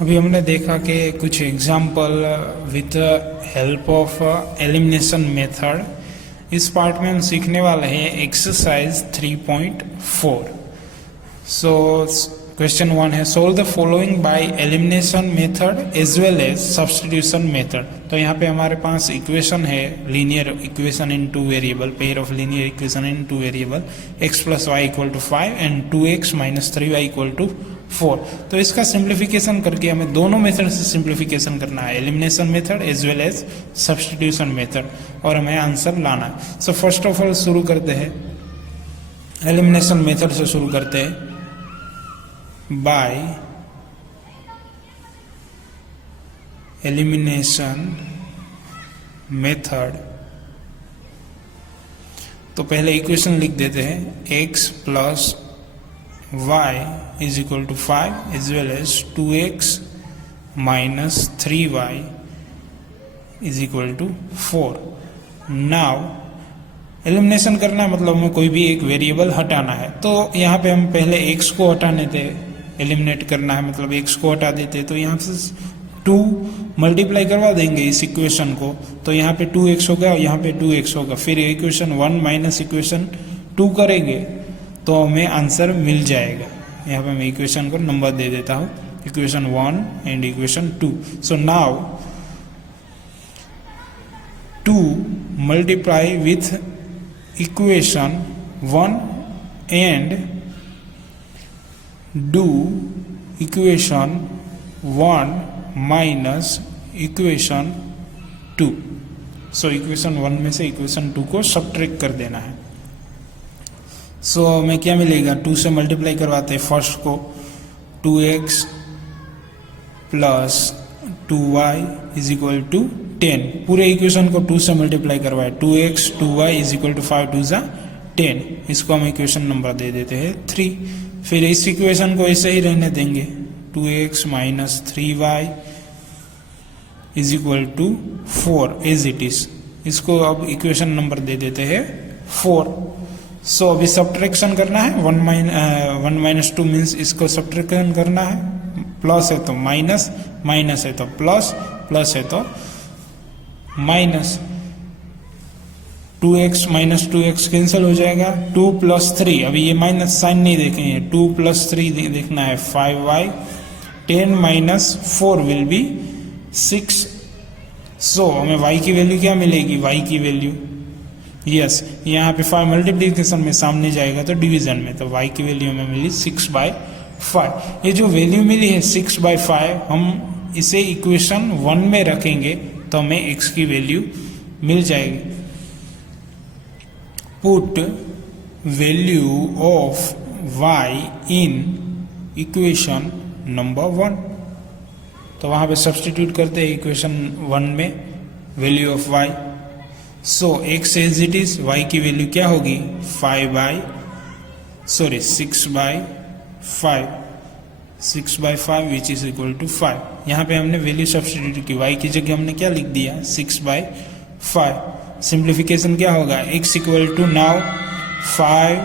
अभी हमने देखा कि कुछ example with help of elimination method. इस पार्ट में हम सीखने वाले हैं एक्सरसाइज 3.4। सो क्वेश्चन 1 है solve the following by elimination method as well as substitution method. तो यहाँ पे हमारे पास इक्वेशन है linear equation in two variable, pair of linear equation in two variable x plus y equal to 5 and 2x minus 3y equal to 4। तो इसका simplification करके हमें दोनों मेथड से सिंप्लीफिकेशन करना है, elimination method as well as substitution method, और हमें आंसर लाना है। सो फर्स्ट ऑफ ऑल शुरू करते हैं एलिमिनेशन मेथड से शुरू करते हैं बाय एलिमिनेशन मेथड। तो पहले इक्वेशन लिख देते हैं x plus y is equal to 5 as well as 2x minus 3y is equal to 4। Now elimination करना है, मतलब हमें कोई भी एक वेरिएबल हटाना है। तो यहाँ पे हम पहले x को हटाने थे, एलिमिनेट करना है मतलब x को हटा देते, तो यहाँ से 2 मल्टीप्लाई करवा देंगे इस इक्वेशन को, तो यहाँ पे 2x होगा और यहाँ पे 2x होगा। फिर इक्वेशन 1 माइनस इक्वेशन 2 करेंगे तो हमें आंसर मिल जाएगा। यहाँ पे मैं इक्वेशन को नंबर दे देता हूँ, equation 1 and equation 2। So now 2 multiply with equation 1 and do equation 1 minus equation 2। So equation 1 में से इक्वेशन 2 को सब्ट्रैक्ट कर देना है। सो हमें क्या मिलेगा, 2 से मल्टीप्लाई करवाते हैं फर्स्ट को, 2x plus 2y is equal to 10। पूरे इक्वेशन को 2 से मल्टीप्लाई करवाए, 2x 2y is equal to 5 2 जा 10। इसको हम इक्वेशन नंबर दे देते हैं 3। फिर इस इक्वेशन को ऐसे ही रहने देंगे, 2x minus 3y is equal to 4 as it is. इसको अब इक्वेशन नंबर दे देते हैं 4। सो अभी सब्ट्रैक्शन करना है, 1 माइनस 2 मीन्स इसको सब्ट्रैक्शन करना है, प्लस है तो माइनस, माइनस है तो प्लस, प्लस है तो minus. 2x minus 2x cancel हो जाएगा, 2 प्लस 3, अभी ये माइनस साइन नहीं देखेंगे, 2 प्लस 3 देखना है 5y, 10 माइनस 4 विल बी 6। सो हमें y की वैल्यू क्या मिलेगी, y की वैल्यू यस यहाँ पे 5 मल्टीप्लीकेशन में सामने जाएगा तो डिवीजन में, तो y की वैल्यू हमें मिली 6/5। ये जो वैल्यू मिली है 6/5, हम इसे इक्वेशन 1 में रखेंगे तो हमें x की वैल्यू मिल जाएगी। Put value of y in equation number 1। तो वहां पे सब्स्टिट्यूट करते हैं इक्वेशन 1 में value of y। So x as it is, y की वैल्यू क्या होगी 6/5 विच इज इक्वल टू 5। यहाँ पे हमने वैल्यू सब्स्टिट्यूट की, y की जगह हमने क्या लिख दिया 6/5। सिंप्लीफिकेशन क्या होगा, x equal to now 5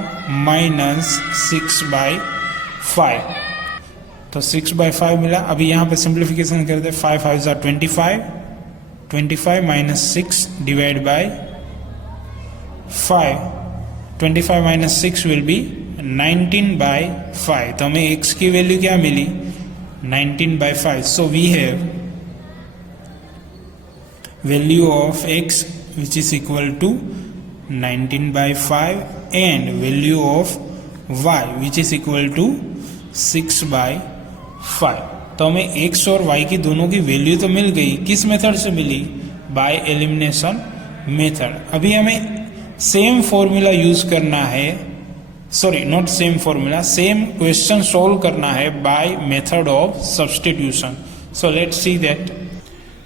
minus 6/5, तो 6/5 मिला। अभी यहाँ पे सिंप्लीफिकेशन करते 5 5 25, 25 minus 6 divide by 5, 25 minus 6 will be 19/5। तो हमें x की वैल्यू क्या मिली 19/5। So we have value of x which is equal to 19/5 and value of y which is equal to 6/5। तो हमें x और y की दोनों की वैल्यू तो मिल गई, किस मेथड से मिली, बाय एलिमिनेशन मेथड। अभी हमें सेम फॉर्मूला यूज करना है, sorry not same formula, same question solve करना है by method of substitution. So let's see that.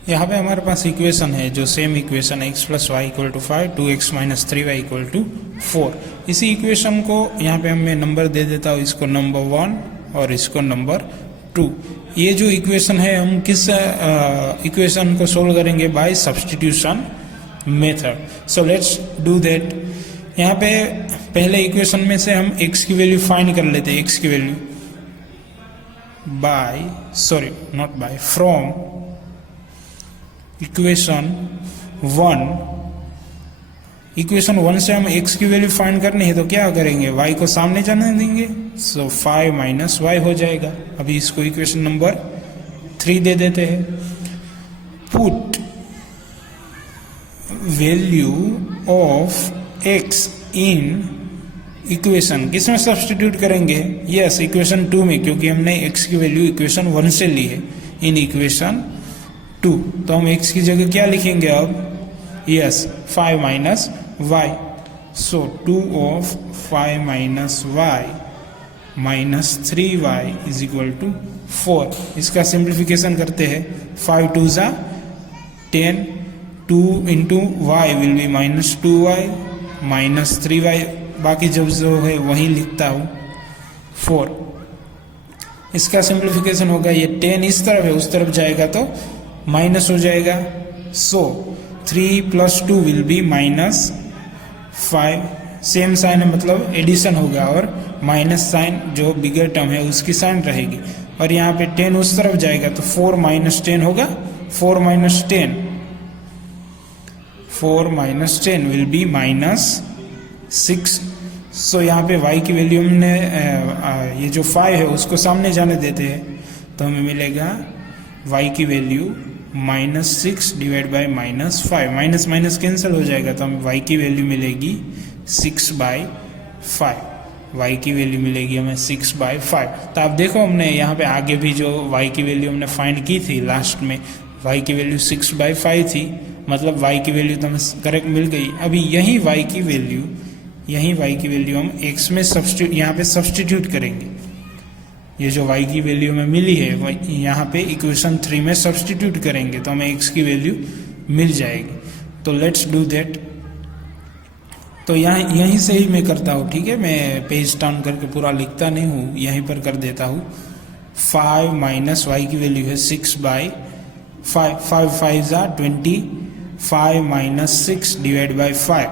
यहाँ पे हमारे पास इक्वेशन है जो सेम इक्वेशन है, x plus y equal to 5, 2x minus 3y equal to 4। इसी इक्वेशन को यहाँ पे मैं नंबर दे देता हूँ, इसको नंबर 1 और इसको नंबर 2। ये जो इक्वेशन है हम किस इक्वेशन को सोल्व करेंगे, by substitution method. So let's do that. यहाँ पे पहले इक्वेशन में से हम x की वैल्यू फाइंड कर लेते हैं, x की वैल्यू फ्रॉम इक्वेशन 1 से हम x की वैल्यू फाइंड करनी है तो क्या करेंगे, y को सामने जाने देंगे, सो 5 माइनस y हो जाएगा। अभी इसको इक्वेशन नंबर 3 दे देते हैं। Put value of x in equation, किसमें सब्स्टिट्यूट करेंगे, यस इक्वेशन 2 में, क्योंकि हमने x की वैल्यू इक्वेशन 1 से ली है, इन इक्वेशन 2। तो हम x की जगह क्या लिखेंगे अब, yes 5 minus y, so 2 of 5 minus y minus 3y is equal to 4। इसका सिंप्लीफिकेशन करते हैं, 5 2 ज़ा 10, 2 into y will be minus 2y minus 3y, बाकी जब जो है वही लिखता हूँ 4। इसका सिंप्लीफिकेशन होगा, ये 10 इस तरफ है, उस तरफ जाएगा तो माइनस हो जाएगा, so 3 plus 2 will be minus 5। Same sign है, मतलब एडिशन होगा, और माइनस साइन जो बिगर टर्म है उसकी साइन रहेगी, और यहाँ पे 10 उस तरफ जाएगा तो 4 माइनस 10 होगा, 4 माइनस 10 विल बी माइनस 6। सो यहाँ पे y की वैल्यू हमने ये जो 5 है उसको सामने जाने देते हैं, तो हमें मिलेगा y की value -6 divide by -5, minus minus cancel हो जाएगा, तो हमें y की वैल्यू मिलेगी 6/5। y की वैल्यू मिलेगी हमें 6/5। तो आप देखो हमने यहाँ पे आगे भी जो y की वैल्यू हमने फाइंड की थी, लास्ट में y की वैल्यू 6/5 थी, मतलब y की वैल्यू तो हमें करेक्ट मिल गई। अभी यही y की वैल्यू हम x में यहाँ पे सब्सटीट्यूट करेंगे। ये जो y की वैल्यू हमें मिली है यहाँ पे इक्वेशन 3 में सब्सटीट्यूट करेंगे तो हमें x की वैल्यू मिल जाएगी। तो लेट्स डू दैट। तो यहीं से ही मैं करता हूँ, ठीक है, मैं पेज टर्न करके पूरा लिखता नहीं हूँ, यहीं पर कर देता हूँ। 5 माइनस y की वैल्यू है 6/5, 5 5 ज़ा 25 माइनस 6 डिवाइड बाई 5,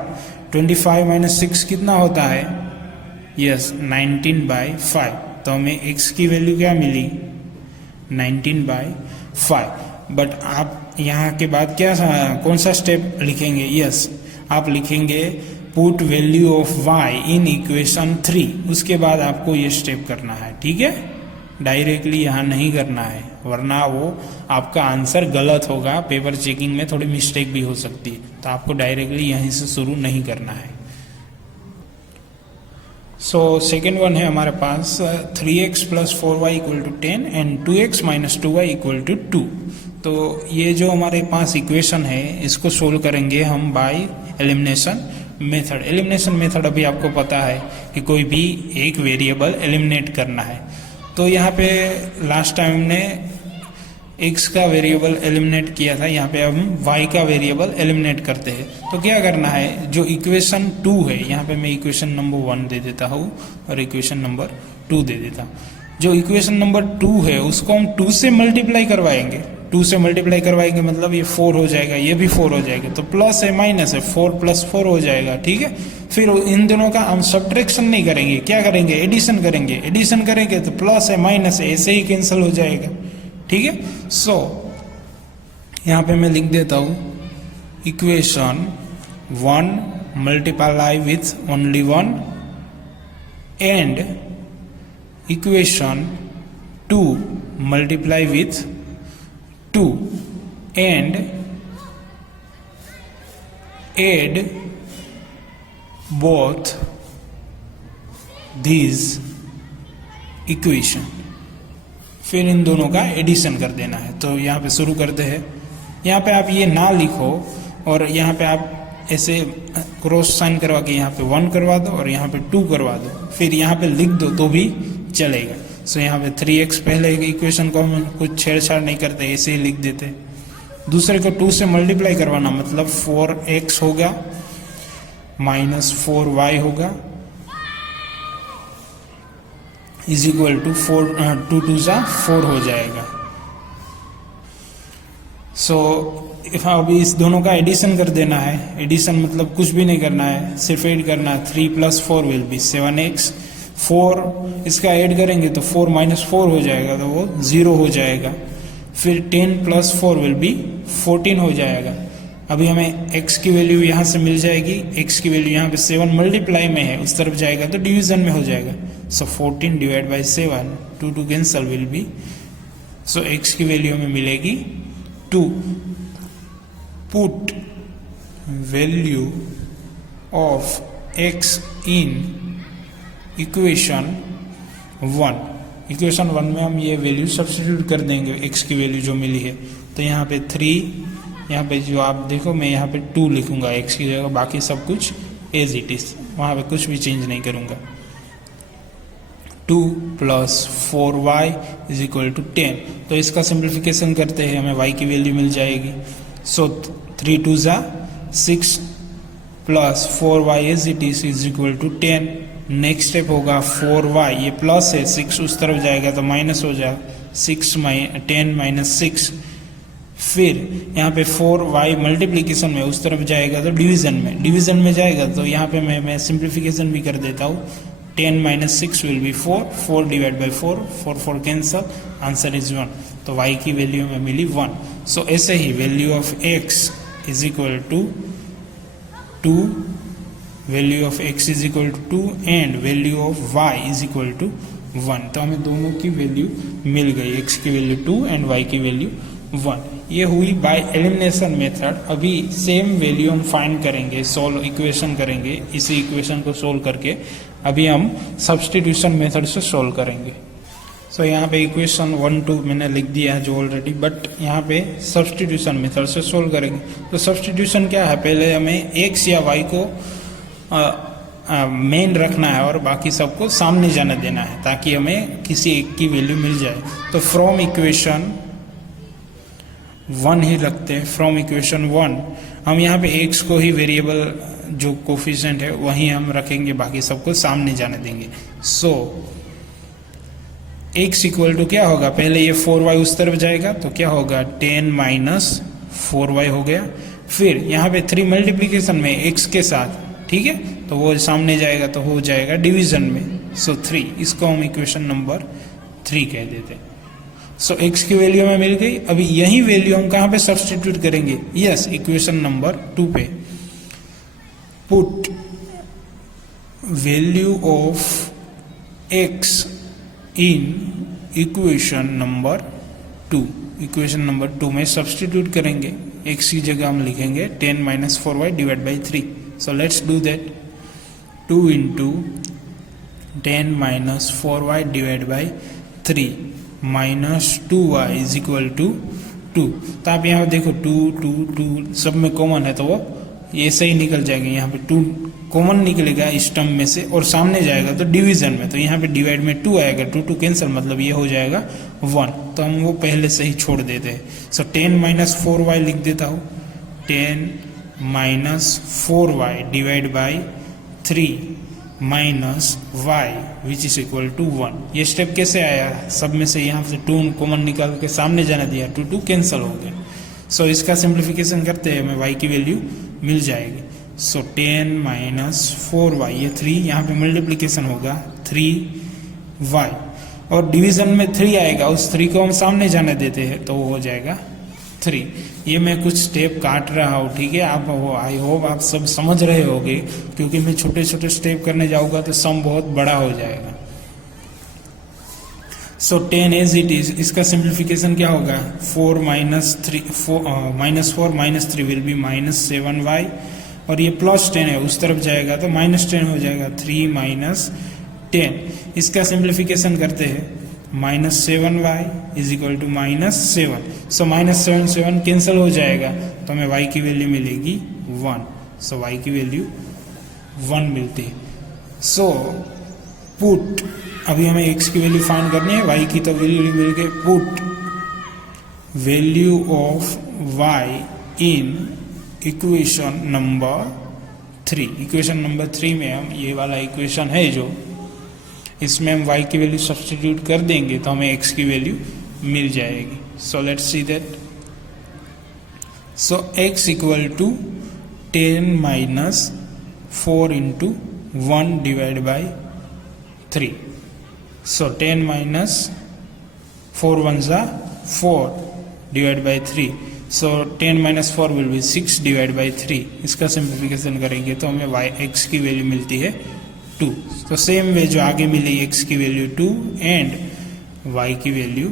25 माइनस 6 कितना होता है, यस 19/5। तो हमें x की वैल्यू क्या मिली, 19/5। बट आप यहाँ के बाद क्या कौन सा स्टेप लिखेंगे, यस आप लिखेंगे put value of y in equation 3। उसके बाद आपको ये स्टेप करना है, ठीक है, डायरेक्टली यहाँ नहीं करना है, वरना वो आपका आंसर गलत होगा, पेपर चेकिंग में थोड़ी मिस्टेक भी हो सकती है। तो आपको डायरेक्टली यहीं से शुरू नहीं करना है। सो सेकेंड वन है हमारे पास 3x plus 4y equal to 10 and 2x minus 2y equal to 2। तो ये जो हमारे पास इक्वेशन है इसको सोल्व करेंगे हम bye elimination method. Elimination method अभी आपको पता है कि कोई भी एक वेरिएबल एलिमिनेट करना है। तो यहाँ पे लास्ट टाइम हमने x का वेरिएबल एलिमिनेट किया था, यहाँ पे हम y का वेरिएबल एलिमिनेट करते हैं। तो क्या करना है, जो इक्वेशन 2 है, यहाँ पे मैं इक्वेशन नंबर 1 दे देता हूँ और इक्वेशन नंबर 2 दे देता हूँ। जो इक्वेशन नंबर 2 है उसको हम 2 से मल्टीप्लाई करवाएंगे। 2 से मल्टीप्लाई करवाएंगे मतलब ये 4 हो जाएगा, ये भी 4 हो जाएगा, तो प्लस है माइनस है, 4 प्लस 4 हो जाएगा, ठीक है। फिर इन दोनों का हम सब्ट्रैक्शन नहीं करेंगे, क्या करेंगे, एडिशन करेंगे। एडिशन करेंगे तो प्लस है माइनस है ऐसे ही कैंसिल हो जाएगा, ठीक है। सो यहाँ पे मैं लिख देता हूँ equation 1 multiply with only 1 and equation 2 multiply with 2 and add both these equation। फिर इन दोनों का एडिशन कर देना है। तो यहाँ पे शुरू करते हैं। यहाँ पे आप ये ना लिखो और यहाँ पे आप ऐसे क्रॉस साइन करवा के यहाँ पे 1 करवा दो और यहाँ पे 2 करवा दो, फिर यहाँ पे लिख दो तो भी चलेगा। सो यहाँ पे 3x पहले इक्वेशन को हम कुछ छेड़छाड़ नहीं करते, ऐसे ही लिख देते। दूसरे को 2 से मल्टीप्लाई करवाना मतलब 4x होगा माइनस 4y होगा इज इक्वल टू 2 2 ज़ा 4 हो जाएगा। सो अभी इस दोनों का एडिशन कर देना है। एडिशन मतलब कुछ भी नहीं करना है, सिर्फ ऐड करना है। 3 प्लस 4 विल बी 7x, 4 इसका ऐड करेंगे तो 4 माइनस 4 हो जाएगा, तो वो 0 हो जाएगा। फिर 10 प्लस 4 विल बी 14 हो जाएगा। अभी हमें x की वैल्यू यहाँ से मिल जाएगी, x की वैल्यू यहाँ पे 7 मल्टीप्लाई में है, उस तरफ जाएगा तो डिवीजन में हो जाएगा। सो 14 divide by 7, 2 cancel will be, so x की वैल्यू हमें मिलेगी 2। Put value of x in equation 1। Equation 1 में हम ये वैल्यू सब्स्टिट्यूट कर देंगे, x की वैल्यू जो मिली है। तो यहाँ पे 3, यहाँ पे जो आप देखो मैं यहाँ पे 2 लिखूंगा x की जगह, बाकी सब कुछ एज इट इज, वहाँ पे कुछ भी चेंज नहीं करूँगा। 2 plus 4y is equal to 10। तो इसका सिंप्लीफिकेशन करते हैं, हमें y की वैल्यू मिल जाएगी। सो 3 2 जा 6 plus 4y is it is equal to 10। Next step होगा 4y, ये प्लस है, 6 उस तरफ जाएगा तो माइनस हो जाएगा, 10 माइनस 6। फिर यहाँ पे 4y मल्टीप्लीकेशन में उस तरफ जाएगा तो डिवीजन में जाएगा, तो यहाँ पे मैं सिंप्लीफिकेशन भी कर देता हूँ। 10 minus 6 will B 4, 4 divide by 4, 4 cancel, answer is 1। तो y की वैल्यू में मिली 1। सो ऐसे ही value of x is equal to 2, value of x is equal to 2 and value of y is equal to 1। तो हमें दोनों की वैल्यू मिल गई, x की वैल्यू 2 एंड y की वैल्यू 1। ये हुई बाय एलिमिनेशन मेथड। अभी सेम वैल्यू हम फाइंड करेंगे, सोल्व इक्वेशन करेंगे, इसी इक्वेशन को सोल्व करके अभी हम सब्स्टिट्यूशन मेथड से सोल्व करेंगे। सो यहाँ पे इक्वेशन 1 2 मैंने लिख दिया है जो ऑलरेडी, बट यहाँ पे सब्स्टिट्यूशन मेथड से सोल्व करेंगे। तो सब्स्टिट्यूशन क्या है, पहले हमें x या y को मेन रखना है और बाकी सबको सामने जाने देना है, ताकि हमें किसी एक की वैल्यू मिल जाए। तो फ्रॉम इक्वेशन 1 ही रखते हैं। फ्रॉम इक्वेशन 1 हम यहाँ पे x को ही वेरिएबल जो कोफिशिएंट है वही हम रखेंगे, बाकी सबको सामने जाने देंगे। सो x इक्वल टू क्या होगा, पहले ये 4y उस तरफ जाएगा तो क्या होगा, 10 माइनस 4y हो गया। फिर यहाँ पे 3 मल्टीप्लीकेशन में x के साथ, ठीक है, तो वो सामने जाएगा तो हो जाएगा डिवीजन में। सो 3, इसको हम इक्वेशन नंबर 3 कह देते हैं। सो x की वैल्यू हमें मिल गई। अभी यही वैल्यू हम कहाँ पे सब्स्टिट्यूट करेंगे, यस इक्वेशन नंबर 2 पे। Put value of x in equation number 2। Equation number 2 में सब्स्टिट्यूट करेंगे, x की जगह हम लिखेंगे 10 minus 4y divide by 3। So let's do that. 2 into 10 minus 4y divide by 3 minus 2y is equal to 2। तो आप यहाँ देखो 2 2 2 सब में कॉमन है, तो वो ऐसे ही निकल जाएगा। यहाँ पे 2 कॉमन निकलेगा इस टर्म में से और सामने जाएगा तो डिवीजन में, तो यहाँ पे डिवाइड में 2 आएगा, 2 2 कैंसिल, मतलब ये हो जाएगा 1। तो हम वो पहले से ही छोड़ देते हैं। सो 10 माइनस 4y लिख देता हूँ, 10 minus 4y divide by 3 minus y which is equal to 1। ये स्टेप कैसे आया, सब में से यहाँ से 2 कॉमन निकाल के सामने जाने दिया, 2 2 कैंसिल हो गया। सो इसका सिंप्लीफिकेशन करते हैं, हमें y की वैल्यू मिल जाएगी। सो 10 माइनस 4y, ये 3 यहाँ पे मल्टीप्लीकेशन होगा 3y और डिवीजन में 3 आएगा, उस 3 को हम सामने जाने देते हैं तो वो हो जाएगा 3। ये मैं कुछ स्टेप काट रहा हूँ, ठीक है, आप आई होप आप सब समझ रहे होंगे, क्योंकि मैं छोटे छोटे स्टेप करने जाऊँगा तो सम बहुत बड़ा हो जाएगा। सो 10 एज इट इज, इसका सिंप्लीफिकेशन क्या होगा, 4 minus 4 minus 3 will be minus 7y और ये प्लस 10 है, उस तरफ जाएगा तो माइनस 10 हो जाएगा, 3 माइनस 10। इसका सिंप्लीफिकेशन करते हैं, minus 7y is equal to minus 7। So minus 7 7 cancel हो जाएगा, तो हमें y की वैल्यू मिलेगी 1। सो y की वैल्यू 1 मिलती है। सो पुट, अभी हमें x की वैल्यू फाइंड करनी है, y की तो वैल्यू मिल गई। Put value of y in equation number 3। Equation number 3 में हम ये वाला इक्वेशन है जो, इसमें हम y की वैल्यू सब्स्टिट्यूट कर देंगे तो हमें x की वैल्यू मिल जाएगी। So let's see that. So x equal to 10 minus 4 into 1 divide by 3. So 10 minus 4 ones are 4 divided by 3. So 10 minus 4 will be 6 divided by 3. इसका सिंप्लीफिकेशन करेंगे तो हमें y x की वैल्यू मिलती है 2. तो सेम वे जो आगे मिली x की वैल्यू 2 एंड y की value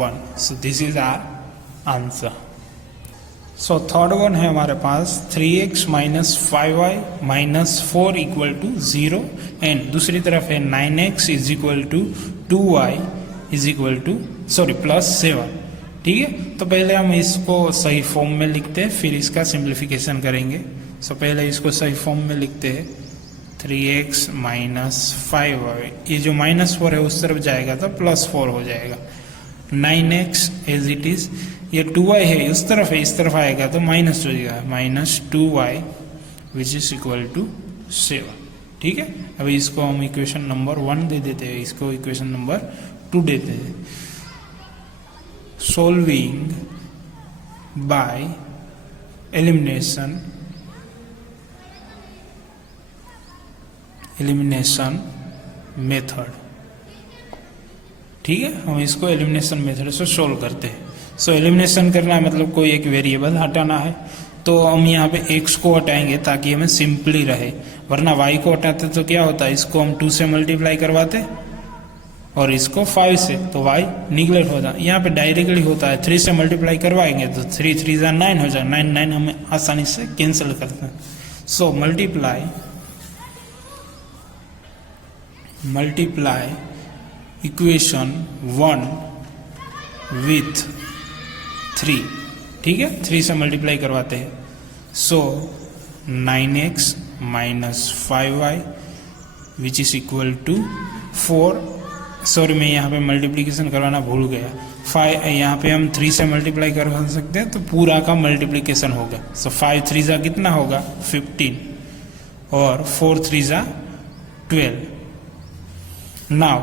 1. So this is our answer. So third one है हमारे पास 3x minus 5y minus 4 equal to 0 and दूसरी तरफ है 9x is equal to 2y is equal to plus 7. ठीक है, तो पहले हम इसको सही फॉर्म में लिखते हैं, फिर इसका सिंप्लीफिकेशन करेंगे. सो पहले इसको सही फॉर्म में लिखते हैं. 3x माइनस 5y, ये जो माइनस 4 है उस तरफ जाएगा तो प्लस 4 हो जाएगा. 9x एज इट इज, ये 2y है उस तरफ है, इस तरफ आएगा तो माइनस हो जाएगा, minus 2y which is equal to 7. ठीक है, अभी इसको हम इक्वेशन नंबर 1 दे देते हैं, इसको इक्वेशन नंबर 2 देते हैं. Solving bye elimination method. ठीक है, हम इसको एलिमिनेशन मेथड से सोल्व करते हैं. सो एलिमिनेशन करना है मतलब कोई एक वेरिएबल हटाना है, तो हम यहाँ पे x को हटाएंगे ताकि हमें सिंपली रहे, वरना y को हटाते तो क्या होता है, इसको हम 2 से मल्टीप्लाई करवाते और इसको 5 से, तो y निगलेक्ट होता. यहाँ पे डायरेक्टली होता है 3 से मल्टीप्लाई करवाएंगे तो 3 3 9 हो जाए, 9 9 हमें आसानी से कैंसिल करते हैं. So multiply equation 1 with 3. ठीक है, 3 से मल्टीप्लाई करवाते हैं. So 9x minus 5y which is equal to 4. Sorry, मैं यहाँ पे मल्टीप्लीकेशन करवाना भूल गया. 5 यहाँ पे हम 3 से मल्टीप्लाई करवा सकते हैं तो पूरा का मल्टीप्लीकेशन होगा. सो 5 3 जा कितना होगा 15 और 4 3 जा 12. नाउ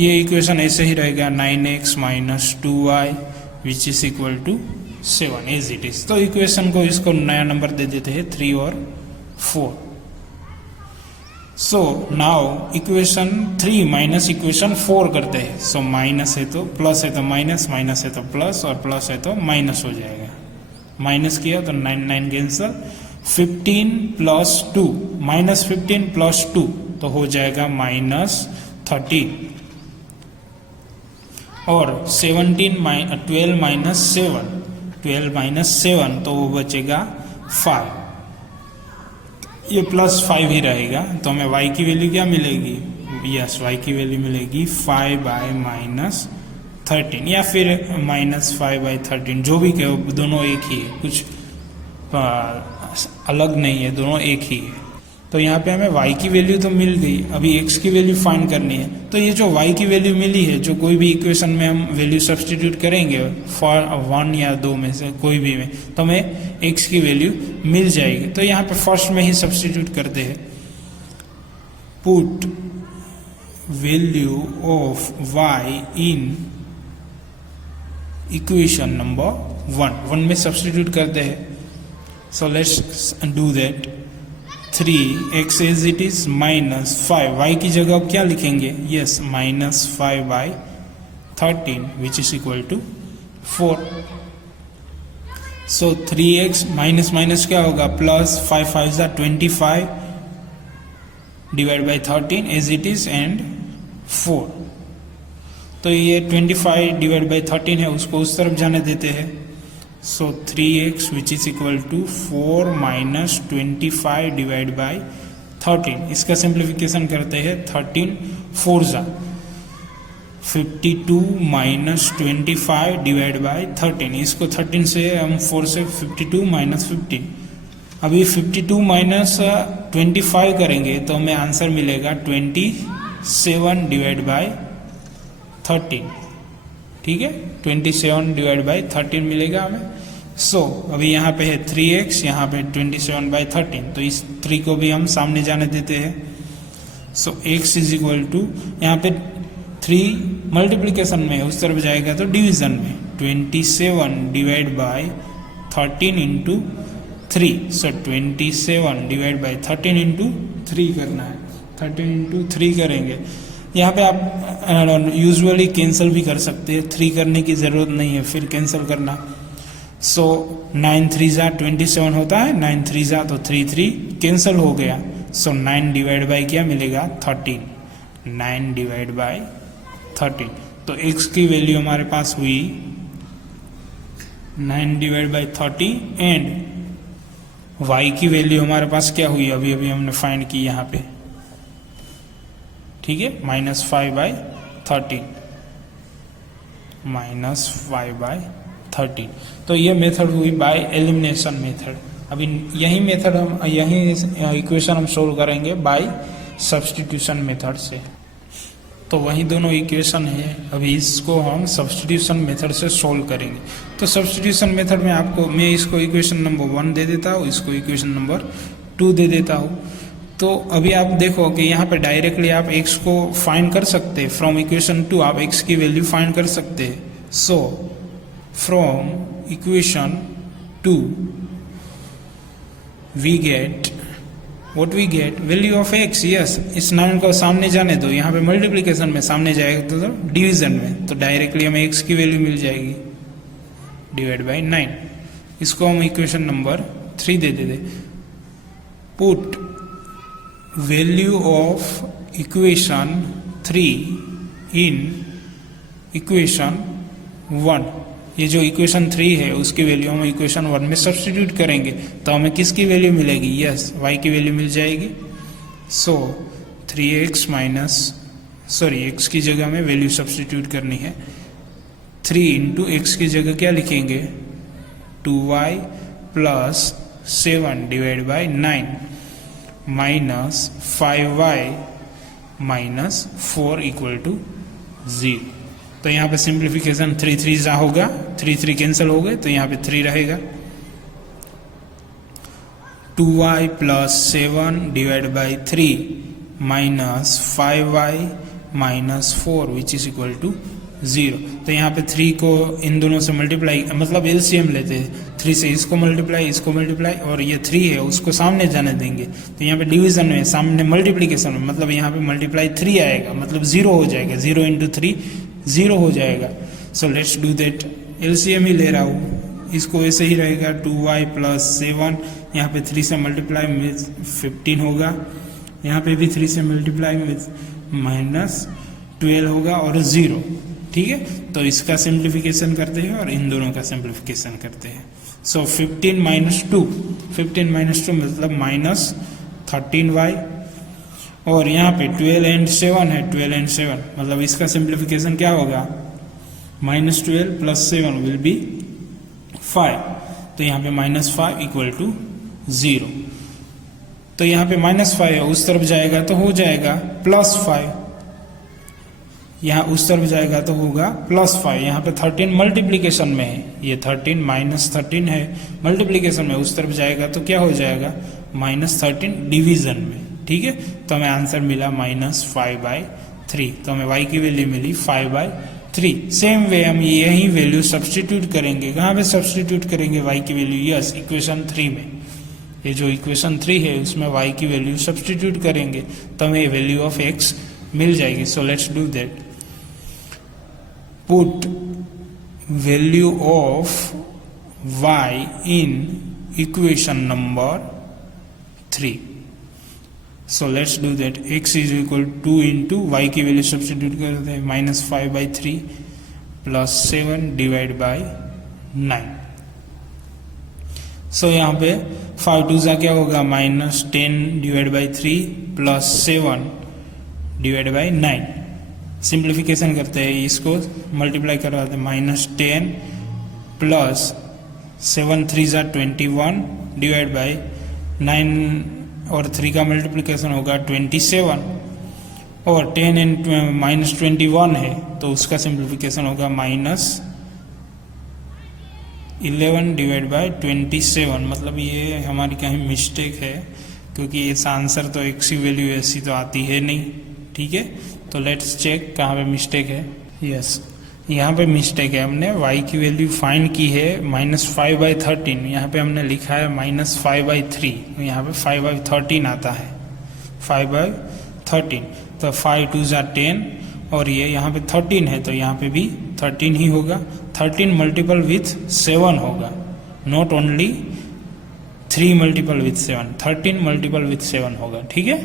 ये इक्वेशन ऐसे ही रहेगा, 9x minus 2y which is equal to 7 as it is. तो इक्वेशन को इसको नया नंबर दे देते हैं 3 और 4. So now equation 3 minus equation 4 करते हैं. सो माइनस है तो प्लस है तो माइनस, माइनस है तो प्लस और प्लस है तो माइनस हो जाएगा. माइनस किया तो 9 9 कैंसल. 15 प्लस 2 माइनस 15 प्लस 2 तो हो जाएगा माइनस 13 और 12 माइनस 7 तो वो बचेगा 5. ये प्लस 5 ही रहेगा तो हमें y की वैल्यू क्या मिलेगी, यस y की वैल्यू मिलेगी 5 बाय माइनस 13 या फिर माइनस 5 बाय 13, जो भी कहो दोनों एक ही है, कुछ अलग नहीं है, दोनों एक ही है. तो यहाँ पे हमें y की वैल्यू तो मिल गई, अभी x की वैल्यू फाइंड करनी है. तो ये जो y की वैल्यू मिली है, जो कोई भी इक्वेशन में हम वैल्यू सब्सटीट्यूट करेंगे फॉर 1 या 2 में से कोई भी में, तो हमें x की वैल्यू मिल जाएगी. तो यहाँ पे फर्स्ट में ही सब्सटीट्यूट करते हैं. Put value of y in equation number 1 में सब्सटीट्यूट करते हैं. So let's do that. 3x as it is minus 5, y की जगह क्या लिखेंगे, yes minus 5 by 13 which is equal to 4. So 3x minus minus क्या होगा, प्लस 5 5 जा 25 divide by 13 as it is and 4. तो ये 25 डिवाइड बाय 13 है, उसको उस तरफ जाने देते हैं. So 3x which is equal to 4 minus 25 divide by 13. इसका सिंप्लीफिकेशन करते हैं. 13 4 जा 52 माइनस 25 डिवाइड बाय 13. इसको 13 से हम 4 से 52 माइनस 15. अभी 52 माइनस 25 करेंगे तो हमें आंसर मिलेगा 27 डिवाइड बाय 13. ठीक है, 27 डिवाइड बाय 13 मिलेगा हमें. सो अभी यहाँ पे है 3x, यहाँ पे 27 बाय 13, तो इस 3 को भी हम सामने जाने देते हैं. सो x इज इक्वल टू, यहाँ पे 3 मल्टीप्लीकेशन में है, उस तरफ जाएगा तो डिवीजन में. 27 divide by 13 into 3. So 27 divide by 13 into 3 करना है. 13 इंटू 3 करेंगे यहाँ पे आप यूजुअली कैंसिल भी कर सकते हैं, 3 करने की ज़रूरत नहीं है फिर कैंसिल करना। सो 9 3 जा 27 होता है, 9 3 जा तो 3 3 कैंसिल हो गया। सो 9 डिवाइड बाई क्या मिलेगा 13, 9 डिवाइड बाई 13। तो x की वैल्यू हमारे पास हुई 9 डिवाइड बाई 30 एंड y की वैल्यू हमारे पास क्या हुई अभी अभी हमने फाइंड की यहाँ पे, ठीक है, -5/13, -5/13। तो ये मेथड हुई बाय एलिमिनेशन मेथड। अभी यही मेथड यही इक्वेशन हम सोल्व करेंगे बाय सब्स्टिट्यूशन मेथड से। तो वही दोनों इक्वेशन है, अभी इसको हम सब्स्टिट्यूशन मेथड से सोल्व करेंगे। तो सब्स्टिट्यूशन मेथड में मैं इसको इक्वेशन नंबर 1 दे देता हूँ, इसको इक्वेशन नंबर 2 दे देता हूँ। तो अभी आप देखो कि यहाँ पे डायरेक्टली आप x को फाइंड कर सकते हैं, फ्रॉम इक्वेशन 2 आप x की वैल्यू फाइंड कर सकते हैं। So from equation 2 we get what we get value of x। Yes, इस 9 को सामने जाने दो, यहाँ पे मल्टीप्लिकेशन में सामने जाएगा तो डिवीजन में, तो डायरेक्टली हमें x की वैल्यू मिल जाएगी डिवाइड बाई 9। इसको हम इक्वेशन नंबर 3 दे देते। Put value of equation 3 in equation 1। ये जो इक्वेशन 3 है उसकी वैल्यू हम इक्वेशन 1 में सब्स्टिट्यूट करेंगे तो हमें किसकी वैल्यू मिलेगी, यस y की वैल्यू मिल जाएगी। सो 3x x की जगह में वैल्यू सब्स्टिट्यूट करनी है, 3 इंटू x की जगह क्या लिखेंगे 2y plus 7 divide by 9 minus 5y minus 4 equal to 0। तो यहाँ पे सिंप्लीफिकेशन 3 3 जा होगा, 3 3 कैंसिल हो गए तो यहाँ पे 3 रहेगा। 2y plus 7 divide by 3 minus 5y minus 4 which is equal to 0। तो यहाँ पे 3 को इन दोनों से मल्टीप्लाई, मतलब एलसीएम लेते हैं, 3 से इसको मल्टीप्लाई और ये 3 है उसको सामने जाने देंगे। तो यहाँ पे डिवीजन में सामने मल्टीप्लिकेशन में, मतलब यहाँ पे मल्टीप्लाई 3 आएगा, मतलब 0 हो जाएगा, 0 इंटू 3 0 हो जाएगा। So let's do that, LCM ही ले रहा हूँ, इसको ऐसे ही रहेगा 2y प्लस 7, यहाँ पे 3 से मल्टीप्लाई में 15 होगा, यहाँ पे भी 3 से मल्टीप्लाई में माइनस 12 होगा और 0, ठीक है। तो इसका सिंप्लीफिकेशन करते हैं और इन दोनों का सिंप्लीफिकेशन करते हैं। सो 15 माइनस 2 मतलब माइनस 13y, और यहाँ पे 12 एंड 7 है, 12 एंड 7 मतलब इसका सिंप्लीफिकेशन क्या होगा -12 प्लस 7 विल बी 5। तो यहाँ पे -5 इक्वल टू 0। तो यहाँ पे -5 है, उस तरफ जाएगा तो हो जाएगा +5, यहाँ उस तरफ जाएगा तो होगा +5। यहाँ पे 13 मल्टीप्लिकेशन में है, ये 13 -13 है मल्टीप्लिकेशन में, उस तरफ जाएगा तो क्या हो जाएगा -13 डिवीजन में, ठीक है। तो हमें आंसर मिला -5/3। तो हमें y की वैल्यू मिली 5/3। सेम वे हम यही वैल्यू सब्स्टिट्यूट करेंगे, कहाँ पे सब्स्टिट्यूट करेंगे y की वैल्यू, यस इक्वेशन 3 में। ये जो इक्वेशन 3 है उसमें y की वैल्यू सब्स्टिट्यूट करेंगे तो हमें वैल्यू ऑफ x मिल जाएगी। So let's do that. Put value of y in equation number 3। So let's do that. x is equal 2 into y की वैल्यू सब्स्टिट्यूट करते हैं -5/3 प्लस 7 डिवाइड बाई 9। सो यहाँ पे 5 2 जा क्या होगा -10 divide by 3 plus 7 divide by 9। Simplification करते हैं, इसको मल्टीप्लाई करवाते हैं, -10 प्लस 7 3 जा 21 डिवाइड बाई 9 और 3 का मल्टीप्लिकेशन होगा 27, और 10 एंड -21 है तो उसका सिंप्लीफिकेशन होगा -11 डिवाइड बाई 27। मतलब ये हमारी कहीं मिस्टेक है, क्योंकि इस आंसर तो x की वैल्यू ऐसी तो आती है नहीं, ठीक है। तो लेट्स चेक कहाँ पे मिस्टेक है। यस, यहाँ पे मिस्टेक है, हमने y की वैल्यू फाइंड की है -5/13, यहाँ पे हमने लिखा है -5/3, यहाँ पे 5/13 आता है, 5/13। तो 5 2 ज़ा 10, और ये यहाँ पे 13 है तो यहाँ पे भी 13 ही होगा। 13 मल्टीपल विथ 7 होगा, not only 3 multiple with 7, 13 multiple with 7 होगा। ठीक है,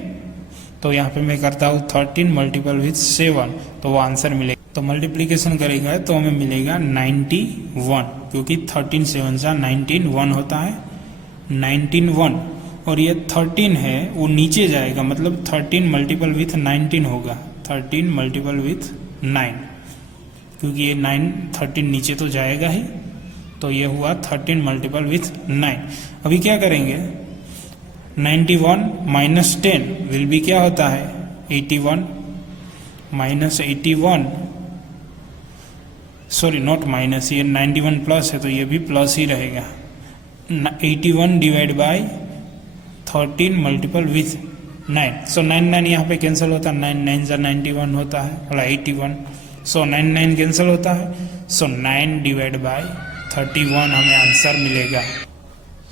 तो यहाँ पे मैं करता हूँ 13 मल्टीपल विथ 7, तो वो आंसर मिलेगा। तो मल्टीप्लीकेशन करेगा तो हमें मिलेगा 91, क्योंकि 13 7 सा 19 1 होता है, 19 1, और ये 13 है वो नीचे जाएगा, मतलब 13 मल्टीपल विथ 19 होगा, 13 मल्टीपल विथ 9, क्योंकि ये 9 13 नीचे तो जाएगा ही, तो ये हुआ 13 मल्टीपल विथ 9। अभी क्या करेंगे, 91 माइनस 10 विल बी क्या होता है 81, माइनस 81, सॉरी नॉट माइनस, ये 91 प्लस है तो ये भी प्लस ही रहेगा। 81 डिवाइड बाय 13 मल्टीपल विथ 9, सो 9 9 यहाँ पे कैंसिल होता है, 9 9 ज़ा 91 होता है, मतलब 81, सो 9 9 कैंसिल होता है, सो 9 डिवाइड बाय 31 हमें आंसर मिलेगा।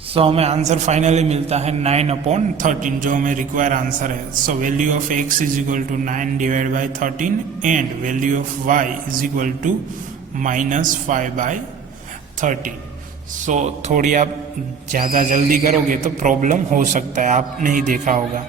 सो हमें आंसर फाइनली मिलता है 9/13, जो हमें रिक्वायर आंसर है। So value of x is equal to 9 divide by 13 and value of y is equal to -5/13। सो थोड़ी आप ज़्यादा जल्दी करोगे तो प्रॉब्लम हो सकता है, आपने ही देखा होगा।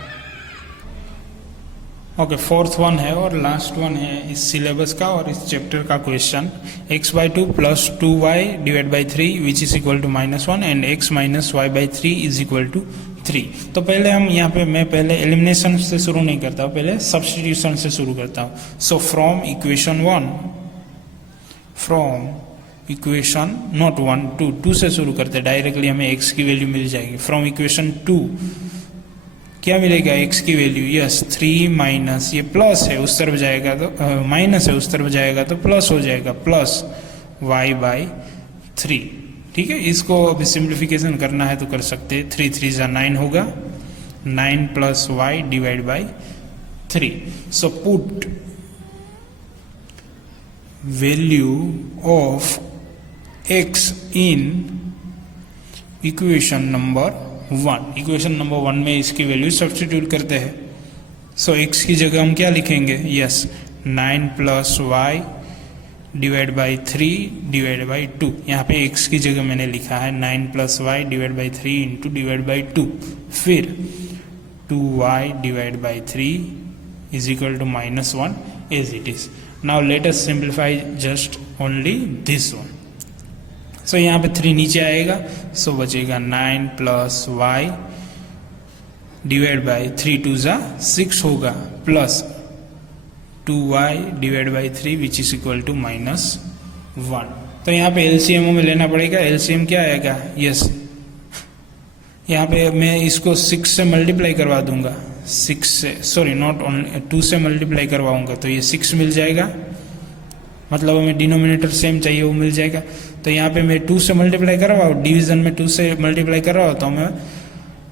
ओके, फोर्थ वन है और लास्ट वन है इस सिलेबस का और इस चैप्टर का question. x/2 plus 2y divide by 3 which is equal to -1 and x minus y by 3 is equal to 3। तो पहले हम यहाँ पे, मैं पहले एलिमिनेशन से शुरू नहीं करता हूँ, पहले सब्स्टिट्यूशन से शुरू करता हूँ। सो from equation 1, from equation not 1 2 से शुरू करते, डायरेक्टली हमें x की वैल्यू मिल जाएगी। फ्रॉम इक्वेशन 2 क्या मिलेगा, x की वैल्यू, यस 3 माइनस, ये प्लस है उस तरफ जाएगा तो माइनस है उस तरफ जाएगा तो प्लस हो जाएगा, प्लस y बाई 3। ठीक है, इसको अभी सिंप्लीफिकेशन करना है तो कर सकते हैं, 3 3 ज़ा 9 होगा, 9 plus y divide by 3। So put value of x in equation number 1, equation number 1 में इसकी वैल्यू सब्स्टिट्यूट करते हैं। सो x की जगह हम क्या लिखेंगे, yes 9 plus y divide by 3 divide by 2। यहाँ पे x की जगह मैंने लिखा है 9 plus y divide by 3 into divide by 2, फिर 2y divide by 3 is equal to -1 as it is. Now let us simplify just only this one. सो यहाँ पे 3 नीचे आएगा, सो बचेगा 9 प्लस वाई डिवाइड बाई 3 2 ज़ा 6 होगा, plus 2y divide by 3 which is equal to -1। तो यहाँ पे एलसीएम में लेना पड़ेगा, एलसीएम क्या आएगा, यस यहाँ पे मैं इसको 6 से मल्टीप्लाई करवा दूंगा, 6 से, सॉरी नॉट ओनली 2 से मल्टीप्लाई करवाऊंगा तो ये 6 मिल जाएगा, मतलब हमें डिनोमिनेटर सेम चाहिए वो मिल जाएगा। तो यहाँ पे मैं 2 से मल्टीप्लाई कर रहा हूँ, डिवीजन में 2 से मल्टीप्लाई कर रहा हूँ, तो हमें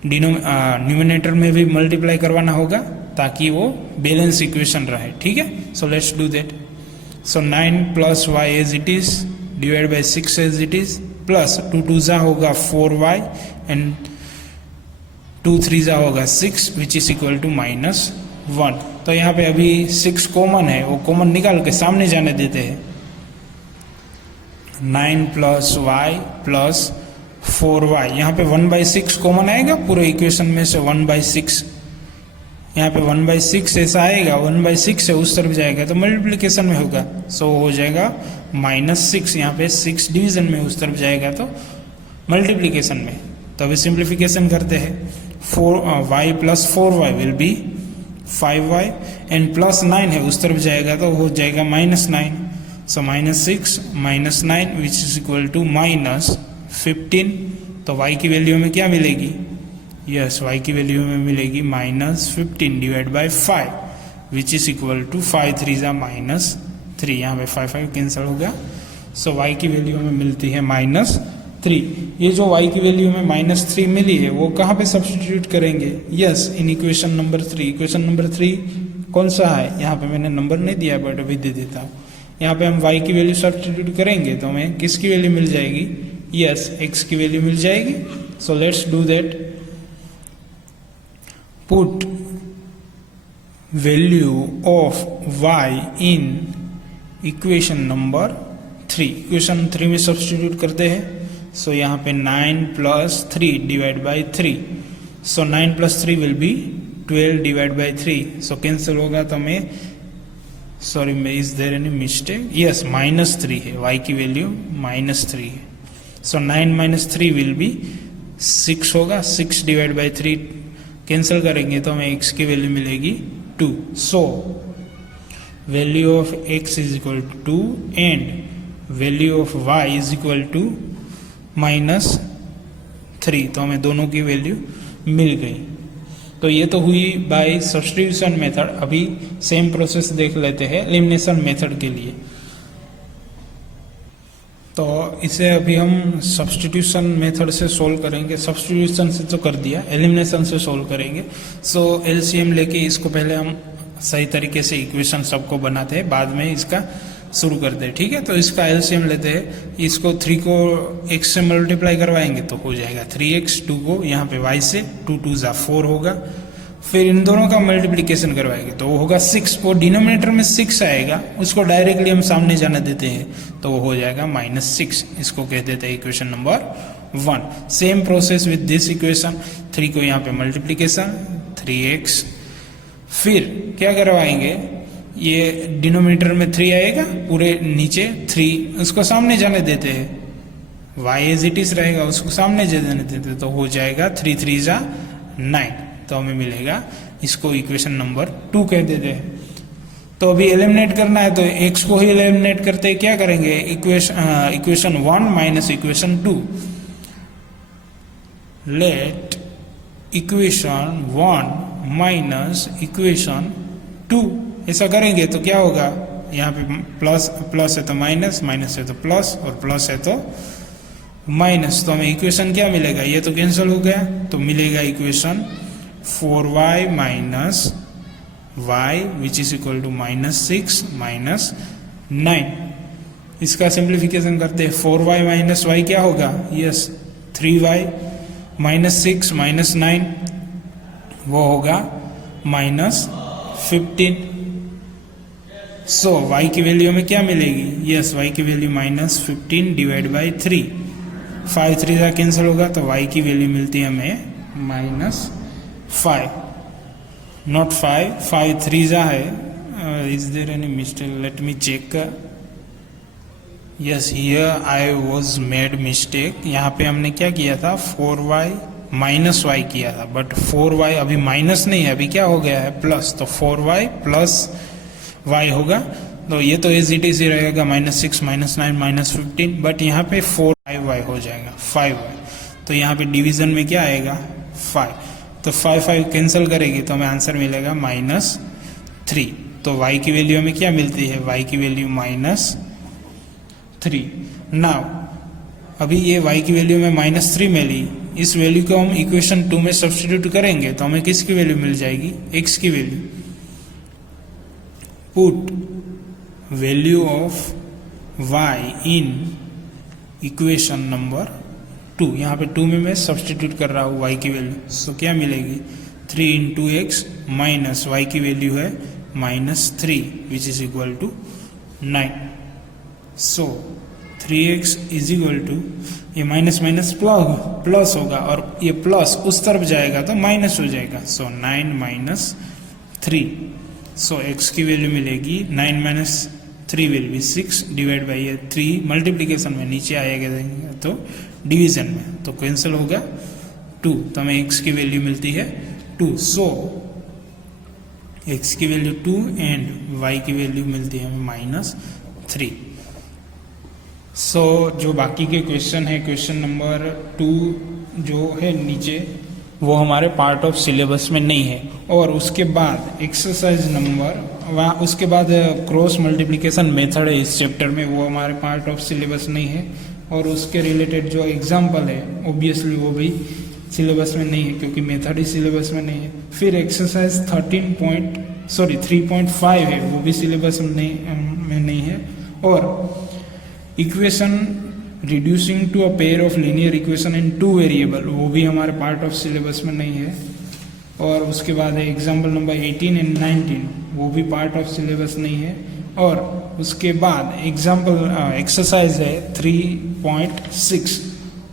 न्यूमिनेटर में भी मल्टीप्लाई करवाना होगा ताकि वो बैलेंस इक्वेशन रहे। ठीक है, so let's do that. So 9 plus Y as it is divide by 6 as it is, plus 2 2 ज़ा होगा 4y एंड 2 3 ज़ा होगा 6 विच इज इक्वल टू -1। तो यहाँ पे अभी 6 कॉमन है, वो कॉमन निकाल के सामने जाने देते हैं। 9 प्लस वाई प्लस 4y, यहाँ पे 1/6 कॉमन आएगा पूरे इक्वेशन में से, 1/6 यहाँ पे 1/6 ऐसा आएगा, 1/6 है उस तरफ जाएगा तो मल्टीप्लिकेशन में होगा, सो हो जाएगा -6। यहाँ पे 6 डिवीजन में उस तरफ जाएगा तो मल्टीप्लिकेशन में। तो अभी सिंप्लीफिकेशन करते हैं, 4y plus 4y will be 5y and plus 9 है उस तरफ जाएगा तो हो जाएगा -9, सो -6 -9 विच इज इक्वल टू -15। तो y की वैल्यू में क्या मिलेगी, यस y की वैल्यू में मिलेगी -15 divide by 5 which is equal to 5 3 ज़ा -3, यहाँ पे 5 5 कैंसिल होगा, सो y की वैल्यू में मिलती है -3। ये जो y की वैल्यू में -3 मिली है वो कहाँ पे सब्स्टिट्यूट करेंगे, yes in equation number 3। Equation number 3 कौन सा है, यहाँ पे मैंने नंबर नहीं दिया बट अभी दे देता हूँ। यहाँ पे हम y की वैल्यू सब्स्टिट्यूट करेंगे तो हमें किसकी वैल्यू मिल जाएगी, यस x की वैल्यू मिल जाएगी। So let's do that. Put value of y in equation number 3। Equation 3 में सब्स्टिट्यूट करते हैं। सो यहाँ पे 9 + 3 divide by 3। So 9 + 3 will be 12 divide by 3। So cancel होगा तो मैं sorry is there any mistake, yes -3 है, y की वैल्यू -3 है। सो 9 - 3 विल बी 6 होगा। 6 डिवाइड बाई 3 कैंसिल करेंगे तो हमें x की वैल्यू मिलेगी 2। So value of x is equal to 2 and value of y is equal to -3। तो हमें दोनों की वैल्यू मिल गई। तो ये तो हुई बाय सब्स्टिट्यूशन मेथड। अभी सेम प्रोसेस देख लेते हैं एलिमिनेशन मेथड के लिए। तो इसे अभी हम सब्स्टिट्यूशन मेथड से सोल्व करेंगे। सब्स्टिट्यूशन से तो कर दिया, एलिमिनेशन से सोल्व करेंगे। सो एलसीएम लेके इसको पहले हम सही तरीके से इक्वेशन सबको बनाते हैं, बाद में इसका शुरू करते हैं, ठीक है। तो इसका एलसीएम लेते हैं। इसको 3 को x से मल्टीप्लाई करवाएंगे तो हो जाएगा 3x, 2 को यहाँ पे y से, 2 2 = 4 होगा। फिर इन दोनों का मल्टीप्लिकेशन करवाएंगे तो वो होगा 6। वो डिनोमिनेटर में 6 आएगा, उसको डायरेक्टली हम सामने जाने देते हैं तो वो हो जाएगा -6। इसको कह देते हैं equation number 1। Same process with this equation. 3 को यहाँ पे मल्टीप्लिकेशन 3x, फिर क्या करवाएंगे, ये डिनोमिनेटर में 3 आएगा, पूरे नीचे 3, उसको सामने जाने देते हैं। y एज इट इज रहेगा, उसको सामने जाने देते हैं तो हो जाएगा 3 3 = 9। तो हमें मिलेगा, इसको इक्वेशन नंबर 2 कह देते हैं। तो अभी एलिमिनेट करना है तो x को ही एलिमिनेट करते हैं। क्या करेंगे, equation 1 minus equation 2। Let equation 1 minus equation 2, ऐसा करेंगे तो क्या होगा, यहाँ पे प्लस है तो माइनस, माइनस है तो प्लस, और प्लस है तो माइनस। तो हमें इक्वेशन क्या मिलेगा, ये तो कैंसिल हो गया, तो मिलेगा equation 4y minus y which is equal to -6 -9। इसका सिंप्लीफिकेशन करते हैं। 4y माइनस y क्या होगा, यस 3y, -6 -9 वो होगा -15। सो y की वैल्यू में क्या मिलेगी, यस y की वैल्यू -15 डिवाइड बाई 3। 5 3 का कैंसिल होगा तो y की वैल्यू मिलती है हमें -5, नॉट 5, 5 3 है। Is there any mistake, let me check. Yes here I was made mistake. यहाँ पे हमने क्या किया था, 4y माइनस y किया था, बट 4y अभी माइनस नहीं है, अभी क्या हो गया है, प्लस। तो 4y प्लस y होगा, तो ये तो एज इट इज ही रहेगा, -6 -9 -15, बट यहाँ पे 4y हो जाएगा 5y। तो यहाँ पे डिवीजन में क्या आएगा, 5। तो 5 कैंसिल करेगी तो हमें आंसर मिलेगा -3। तो y की वैल्यू हमें क्या मिलती है, y की वैल्यू -3। नाउ अभी ये y की वैल्यू में -3 मिली, इस वैल्यू को हम इक्वेशन 2 में सब्स्टिट्यूट करेंगे तो हमें किसकी वैल्यू मिल जाएगी, x की value. Put value of y in equation number 2। यहाँ पे 2 में मैं सब्स्टिट्यूट कर रहा हूँ y की वैल्यू। सो क्या मिलेगी, 3 × x माइनस y की वैल्यू है -3 which is equal to 9। So 3x is equal to, ये माइनस माइनस प्लस होगा, और ये प्लस उस तरफ जाएगा तो माइनस हो जाएगा। सो 9 - 3। सो x की वैल्यू मिलेगी 9 - 3 विल बी 6 डिवाइड बाई ये 3 मल्टीप्लीकेशन में नीचे आएगा तो डिवीजन में, तो कैंसिल होगा 2। तो हमें x की वैल्यू मिलती है 2। सो x की वैल्यू 2 एंड y की वैल्यू मिलती है हमें -3। सो जो बाकी के क्वेश्चन है, क्वेश्चन नंबर 2 जो है नीचे, वो हमारे पार्ट ऑफ सिलेबस में नहीं है। और उसके बाद एक्सरसाइज नंबर, वहाँ उसके बाद क्रॉस मल्टीप्लिकेशन मेथड है इस चैप्टर में, वो हमारे पार्ट ऑफ सिलेबस नहीं है। और उसके रिलेटेड जो एग्जाम्पल है ऑब्वियसली वो भी सिलेबस में नहीं है, क्योंकि मेथड ही सिलेबस में नहीं है। फिर एक्सरसाइज 3.5 है, वो भी सिलेबस में नहीं है। और equation reducing to a pair of linear equation in 2 variable, वो भी हमारे पार्ट ऑफ सिलेबस में नहीं है। और उसके बाद है एग्जाम्पल नंबर 18 एंड 19, वो भी पार्ट ऑफ सिलेबस नहीं है। और उसके बाद एग्जाम्पल एक्सरसाइज है 3.6,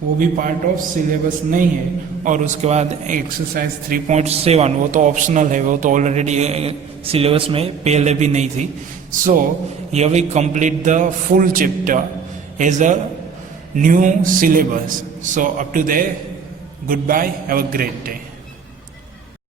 वो भी पार्ट ऑफ सिलेबस नहीं है। और उसके बाद एक्सरसाइज 3.7, वो तो ऑप्शनल है, वो तो ऑलरेडी सिलेबस में पहले भी नहीं थी। So here we complete the full chapter as a new syllabus. So up to there, goodbye, have a great day.